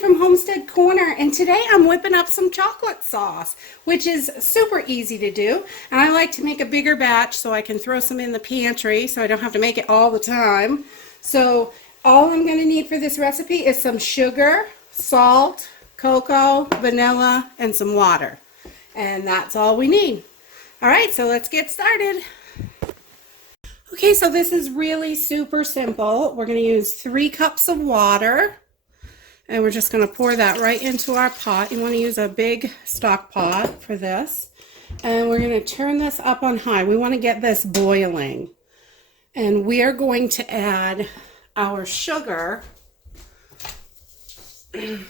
From Homestead Corner, and today I'm whipping up some chocolate sauce, which is super easy to do. And I like to make a bigger batch so I can throw some in the pantry so I don't have to make it all the time. So all I'm going to need for this recipe is some sugar, salt, cocoa, vanilla, and some water. And that's all we need. All right, so let's get started. Okay, so this is really super simple. We're going to use 3 cups of water. And we're just going to pour that right into our pot. You want to use a big stock pot for this. And we're going to turn this up on high. We want to get this boiling. And we are going to add our sugar to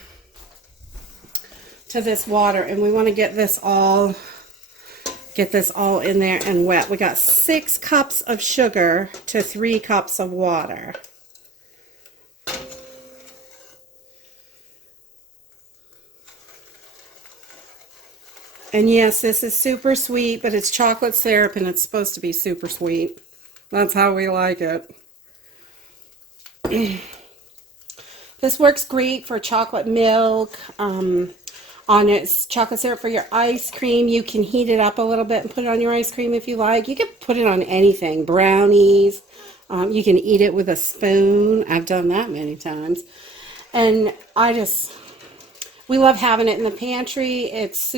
this water. And we want to get this all in there and wet. We got 6 cups of sugar to 3 cups of water. And yes, this is super sweet, but it's chocolate syrup and it's supposed to be super sweet. That's how we like it. This works great for chocolate milk. On its chocolate syrup for your ice cream. You can heat it up a little bit and put it on your ice cream if you like. You can put it on anything, brownies. You can eat it with a spoon. I've done that many times. And we love having it in the pantry. It's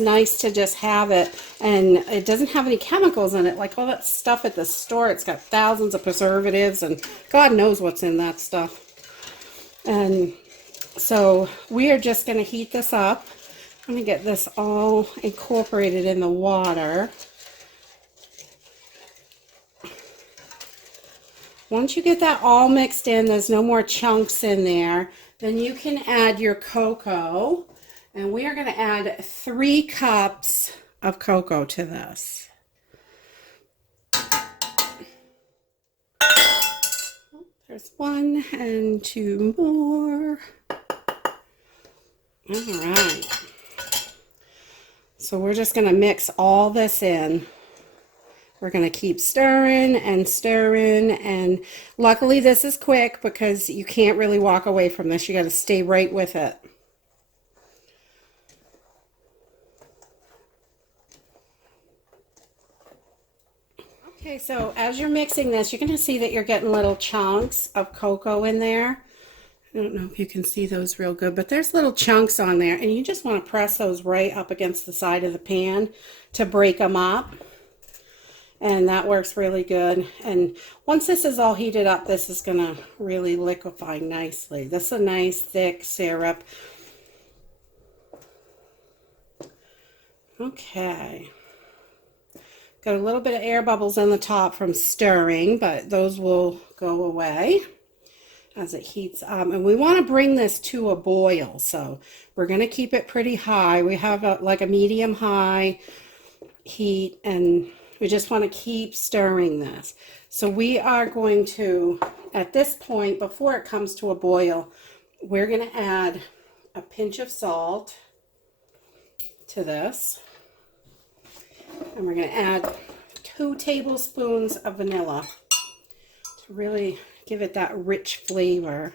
nice to just have it, and it doesn't have any chemicals in it like all that stuff at the store. It's got thousands of preservatives and God knows what's in that stuff. And so we are just going to heat this up. I'm going to get this all incorporated in the water. Once you get that all mixed in, there's no more chunks in there. Then you can add your cocoa, and we are going to add 3 cups of cocoa to this. There's 1 and 2 more. All right. So we're just going to mix all this in. We're going to keep stirring and stirring, and luckily this is quick because you can't really walk away from this. You got to stay right with it. Okay, so as you're mixing this, you're going to see that you're getting little chunks of cocoa in there. I don't know if you can see those real good, but there's little chunks on there, and you just want to press those right up against the side of the pan to break them up. And that works really good. And once this is all heated up, this is going to really liquefy nicely. This is a nice thick syrup. Okay. Got a little bit of air bubbles in the top from stirring, but those will go away as it heats up. And we want to bring this to a boil, so we're going to keep it pretty high. We have like a medium high heat, and we just want to keep stirring this. So we are going to, at this point, before it comes to a boil, we're going to add a pinch of salt to this. And we're going to add 2 tablespoons of vanilla to really give it that rich flavor.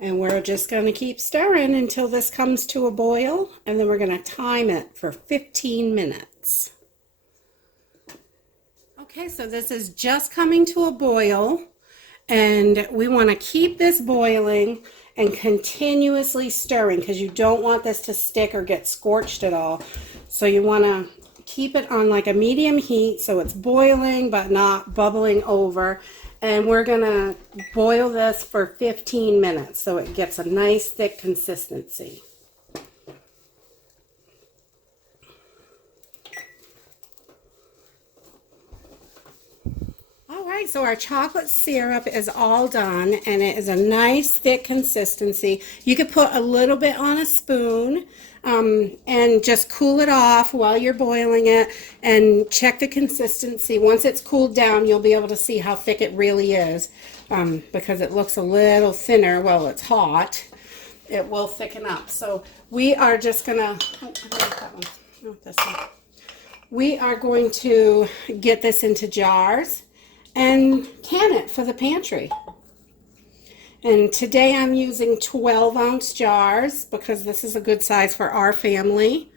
And we're just going to keep stirring until this comes to a boil, and then we're going to time it for 15 minutes. Okay, so this is just coming to a boil, and we want to keep this boiling and continuously stirring because you don't want this to stick or get scorched at all. So you want to keep it on like a medium heat so it's boiling but not bubbling over. And we're going to boil this for 15 minutes so it gets a nice thick consistency. All right, so our chocolate syrup is all done, and it is a nice thick consistency. You could put a little bit on a spoon and just cool it off while you're boiling it and check the consistency. Once it's cooled down, you'll be able to see how thick it really is because it looks a little thinner while it's hot. It will thicken up. So we are just gonna, we are going to get this into jars and can it for the pantry. And today I'm using 12-ounce jars because this is a good size for our family.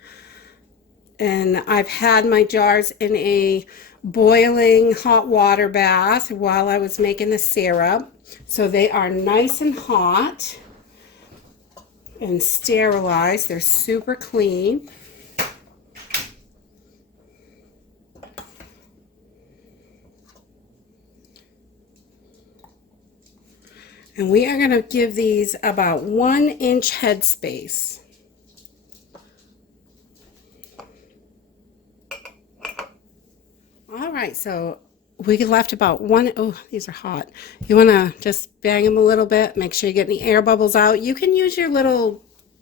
And I've had my jars in a boiling hot water bath while I was making the syrup. So they are nice and hot and sterilized. They're super clean. And we are going to give these about 1-inch headspace. All right, so we left about one. Oh, these are hot. You want to just bang them a little bit, make sure you get any air bubbles out. You can use your little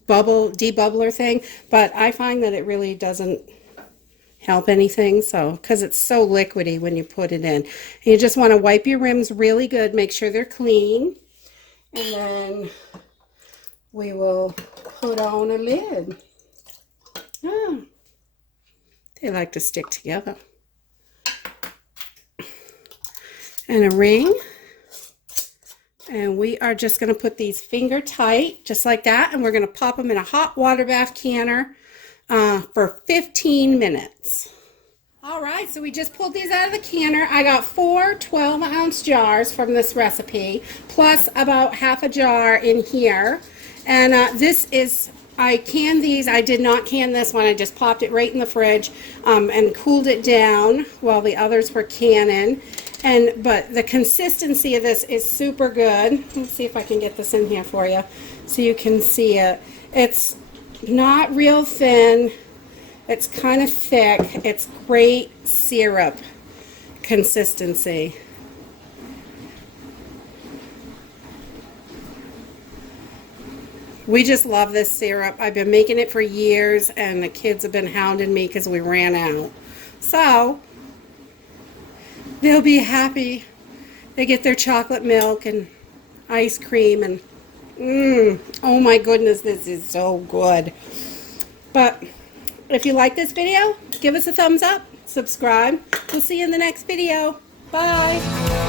debubbler thing, but I find that it really doesn't help anything, so because it's so liquidy when you put it in. And you just want to wipe your rims really good, make sure they're clean. And then we will put on a lid. Oh, they like to stick together. And a ring. And we are just going to put these finger tight, just like that. And we're going to pop them in a hot water bath canner for 15 minutes. All right, so we just pulled these out of the canner. I got 4 12-ounce jars from this recipe, plus about half a jar in here. And this is, I canned these. I did not can this one. I just popped it right in the fridge and cooled it down while the others were canning. But the consistency of this is super good. Let's see if I can get this in here for you so you can see it. It's not real thin. It's kind of thick. It's great syrup consistency. We just love this syrup. I've been making it for years, and the kids have been hounding me because we ran out. So they'll be happy. They get their chocolate milk and ice cream, and oh my goodness, this is so good. But if you like this video, give us a thumbs up, subscribe. We'll see you in the next video. Bye.